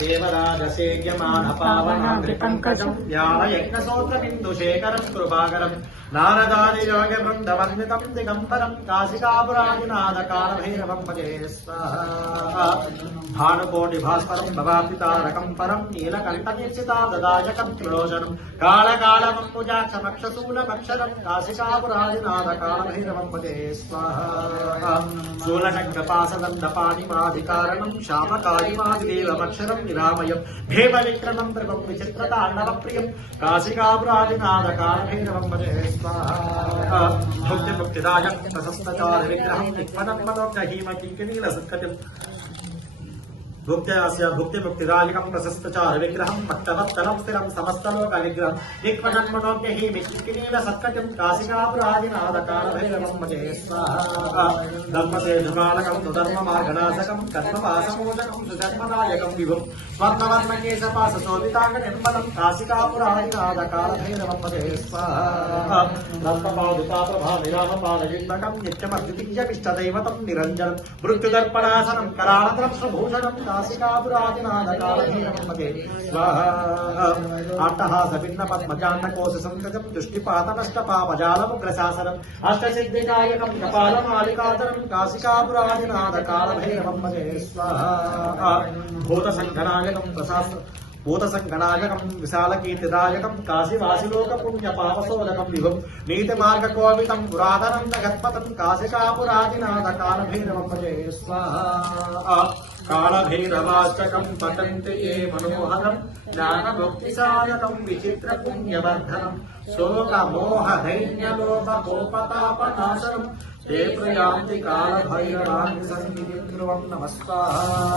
देवराजसेव्यमानपावनाङ्कृतङ्कजम् यावयज्ञसूत्रबिन्दुशेखरम् कृपाकरम्। నారదాది యోగ బృందవందితం దిగంబరం కాశికాపురాణినాదకాలభైరవం భజే భానుకోటి భాస్కరం భవాపితారకం పరం నీలకంఠనిర్చితా దదాజకం త్రిలోచనం కాళకాళమంబుజాక్షమక్షశూలమక్షరం కాశికాపురాణినాదకాలభైరవం భజే స్వాహ శూలకంఠపాసదండపాణిమాధికారణం శామకాలిమాదిలీలమక్షరం నిరామయం భీమ ప్రభం విచిత్రతాండవ ప్రియం కాశికాపురాణినాదకాలభైరవం భజే భక్తిరాయ ప్రశస్తకార విగ్రహం పదం పదం హీమకీ కవీల సత్కటం భుక్త్యాస్య భుక్తిముక్తిదాయకం ప్రశస్తచార విగ్రహం భక్తవత్తరం స్థిరం సమస్తలోక విగ్రహం విక్వజన్మనోభ్యహి విక్కినీల సత్కటిం కాశికాపురాదినాదకారభైరవం మజే స్వాహ ధర్మతే ధుమాలకం సుధర్మ మార్గనాశకం కర్మపాసమోచకం సుధర్మదాయకం విభుం స్వర్ణవర్ణకేశపాస శోభితాంగ నిర్మలం కాశికాపురాదినాదకారభైరవం మజే స్వాహ దత్తపాదుపాప్రభావిరామపాదయుద్ధకం నిత్యమర్దితియ్యమిష్టదైవతం నిరంజనం మృత్యుదర్పణాసనం కరాళద్రక్షభూషణం అట్టహాసభిన్నపద్మజాన్నకోశసంకజం తుష్టిపాతనష్టపాపజాలముగ్రశాసనం అష్టసిద్ధికాయకం కపాలమాలికాతరం కాశికాపురాదినాథకాలభైరవం భూతశంఖనాయకం ప్రశాస్త్రం భూతసంగణాయకం విశాలకీర్తిదాయకం కాశీవాసిలోకపుణ్యపాపసోదకం విభం నీతిమార్గకోవితం పురాతనందగత్పతం కాశికాపురాదినాథకాలభైరవం భజే స్వాహా కాళభైరవాష్టకం పఠంతి ఏ మనోహరం జ్ఞానభక్తిసాయకం విచిత్ర పుణ్యవర్ధనం శోకమోహ ధైర్యలోక కోపతాపనాశనం ते प्रयान्ति कालभैरवान् सन्निधिं ध्रुवं नमस्कार